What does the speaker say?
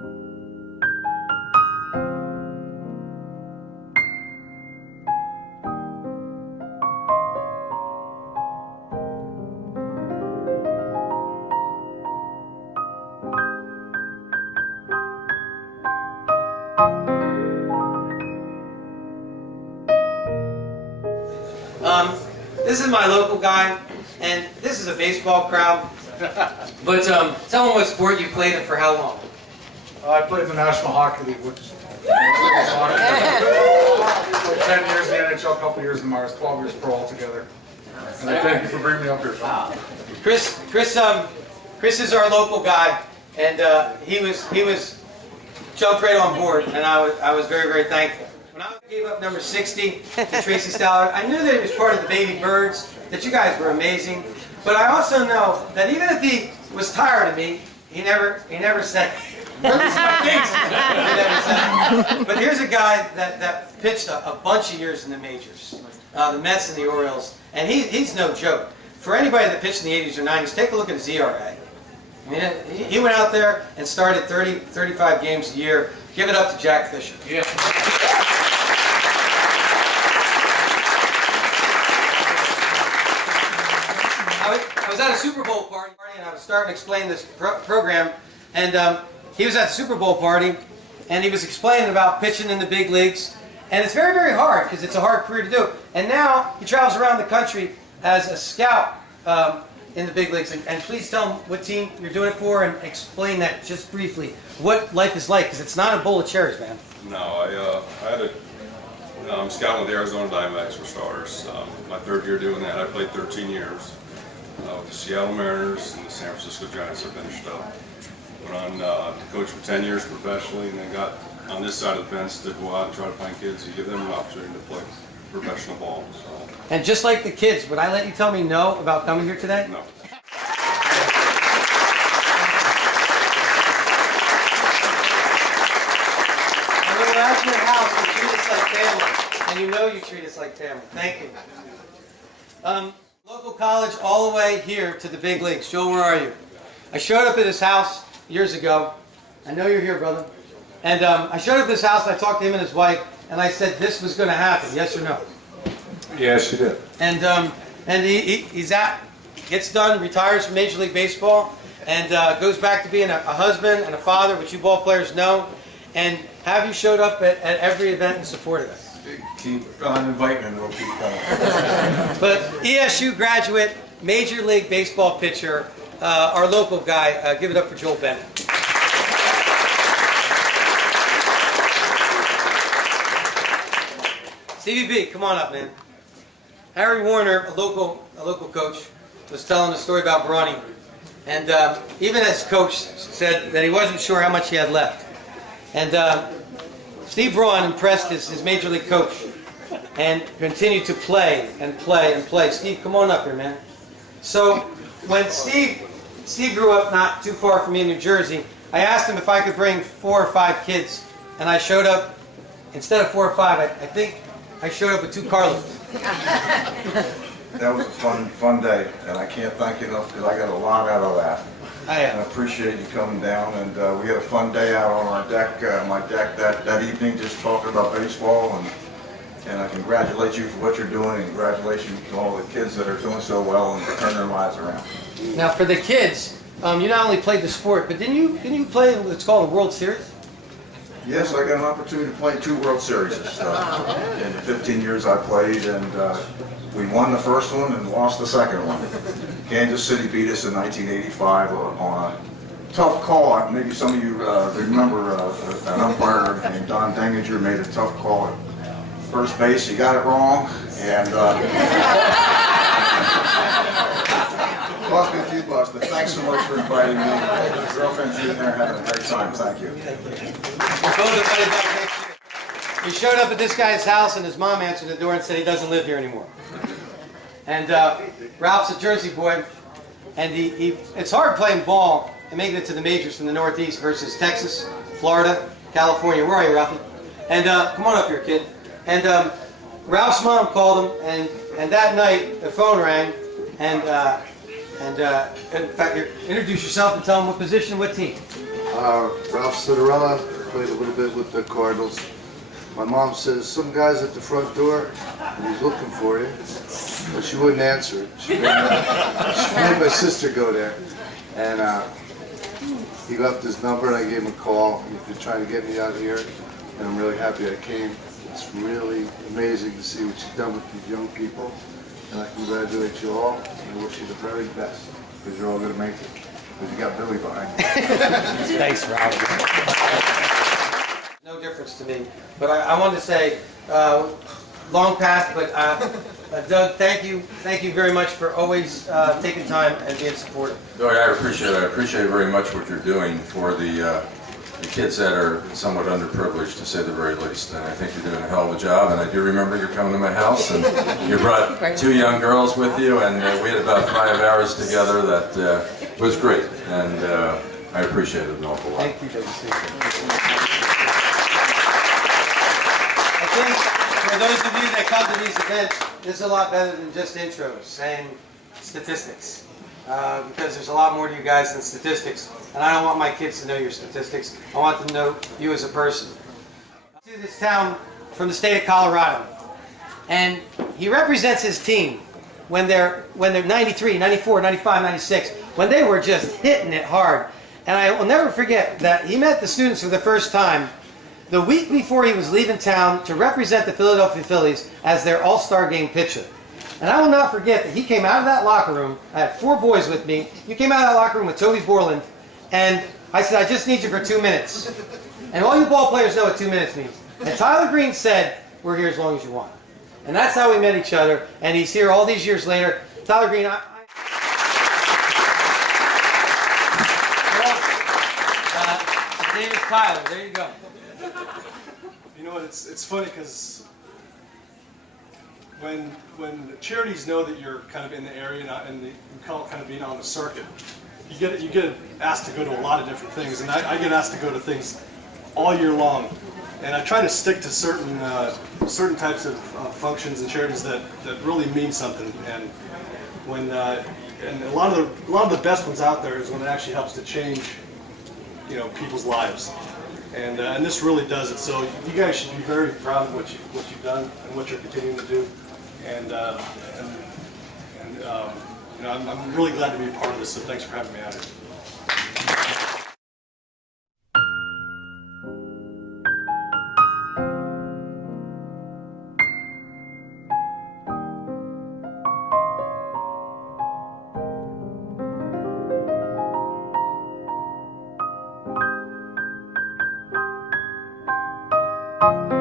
This is my local guy, and this is a baseball crowd. But tell them what sport you played and for how long. I played in the National Hockey League, which is 10 years in the NHL, a couple years in Mars, 12 years pro altogether. And I thank you for bringing me up here. Chris is our local guy, and he was jumped right on board, and I was very, very thankful. When I gave up number 60 to Tracy Stallard, I knew that he was part of the Baby Birds, that you guys were amazing. But I also know that even if he was tired of me, he never said, "Where's my kings?" He never said. But here's a guy that pitched a bunch of years in the majors, the Mets and the Orioles, and he's no joke. For anybody that pitched in the 80s or 90s, take a look at his ERA. I mean, he went out there and started 30, 35 games a year. Give it up to Jack Fisher. Yeah. I was at a Super Bowl party, and I was starting to explain this program, and he was at the Super Bowl party, and he was explaining about pitching in the big leagues, and it's very, very hard, because it's a hard career to do. And now he travels around the country as a scout in the big leagues, and please tell him what team you're doing it for, and explain that just briefly, what life is like, because it's not a bowl of cherries, man. No, I'm scouting with the Arizona Diamondbacks for starters. My third year doing that, I played 13 years. With the Seattle Mariners and the San Francisco Giants, I finished up. Went on to coach for 10 years professionally, and then got on this side of the fence to go out and try to find kids and give them an opportunity to play professional ball. So. And just like the kids, would I let you tell me no about coming here today? No. When we're out in your house, you treat us like family, and you know you treat us like family. Thank you. Local college all the way here to the big leagues. Joel, where are you? I showed up at his house years ago. I know you're here, brother. And I showed up at his house, and I talked to him and his wife, and I said this was going to happen, yes or no? Yes, you did. And he's gets done, retires from Major League Baseball, and goes back to being a husband and a father, which you ball players know. And have you showed up at every event and supported us? Keep on inviting and we'll keep coming. But ESU graduate, Major League Baseball pitcher, our local guy, give it up for Joel Bennett. Stevie B, come on up, man. Harry Warner, a local coach, was telling a story about Brawny. And even as coach said that he wasn't sure how much he had left. And Steve Braun impressed his Major League coach and continued to play and play and play. Steve, come on up here, man. So when Steve grew up not too far from me in New Jersey, I asked him if I could bring 4 or 5 kids. And I showed up, instead of 4 or 5, I think I showed up with 2 carloads. That was a fun day, and I can't thank you enough because I got a lot out of that. And I appreciate you coming down, and we had a fun day out on our deck, my deck that evening, just talking about baseball, and I congratulate you for what you're doing, and congratulations to all the kids that are doing so well and turning their lives around. Now for the kids, you not only played the sport, but didn't you play what's called the World Series? Yes, I got an opportunity to play 2 World Series in the 15 years I played, and we won the first one and lost the second one. Kansas City beat us in 1985 on a tough call. Maybe some of you remember an umpire named Don Denginger made a tough call at first base. He got it wrong, and cost me a few bucks, but thanks so much for inviting me. My girlfriend's in there having a great time. Thank you. He showed up at this guy's house, and his mom answered the door and said he doesn't live here anymore. And Ralph's a Jersey boy, and it's hard playing ball and making it to the majors from the Northeast versus Texas, Florida, California. Where are you, Ralphie? And come on up here, kid. And Ralph's mom called him, and that night the phone rang, and in fact, introduce yourself and tell him what position, what team. Ralph Citarella, played a little bit with the Cardinals. My mom says, some guy's at the front door, and he's looking for you. But she wouldn't answer it. She made my sister go there. And he left his number, and I gave him a call. He's been trying to get me out here, and I'm really happy I came. It's really amazing to see what you've done with these young people. And I congratulate you all, and I wish you the very best, because you're all going to make it. Because you got Billy behind you. Thanks, Rob. No difference to me. But I wanted to say, long past, but Doug, thank you very much for always taking time and being supportive. Doug, I appreciate it. I appreciate very much what you're doing for the kids that are somewhat underprivileged, to say the very least. And I think you're doing a hell of a job. And I do remember you coming to my house, and you brought 2 young girls with you, and we had about 5 hours together that was great. And I appreciate it an awful lot. Thank you, Doug. I think for those of you that come to these events, this is a lot better than just intros and statistics. Because there's a lot more to you guys than statistics. And I don't want my kids to know your statistics. I want them to know you as a person. To this town from the state of Colorado. And he represents his team when they're 93, 94, 95, 96, when they were just hitting it hard. And I will never forget that he met the students for the first time the week before he was leaving town to represent the Philadelphia Phillies as their All-Star Game pitcher. And I will not forget that he came out of that locker room. I had 4 boys with me. He came out of that locker room with Toby Borland, and I said, I just need you for 2 minutes. And all you ball players know what 2 minutes means. And Tyler Green said, we're here as long as you want. And that's how we met each other, and he's here all these years later. Tyler Green, his name is Tyler. There you go. You know what? It's funny because when charities know that you're kind of in the area and you call it kind of being on the circuit, you get asked to go to a lot of different things, and I get asked to go to things all year long, and I try to stick to certain types of functions and charities that really mean something. And when and a lot of the best ones out there is when it actually helps to change, people's lives. And this really does it. So you guys should be very proud of what you've done and what you're continuing to do. And I'm really glad to be a part of this. So thanks for having me out here. Thank you.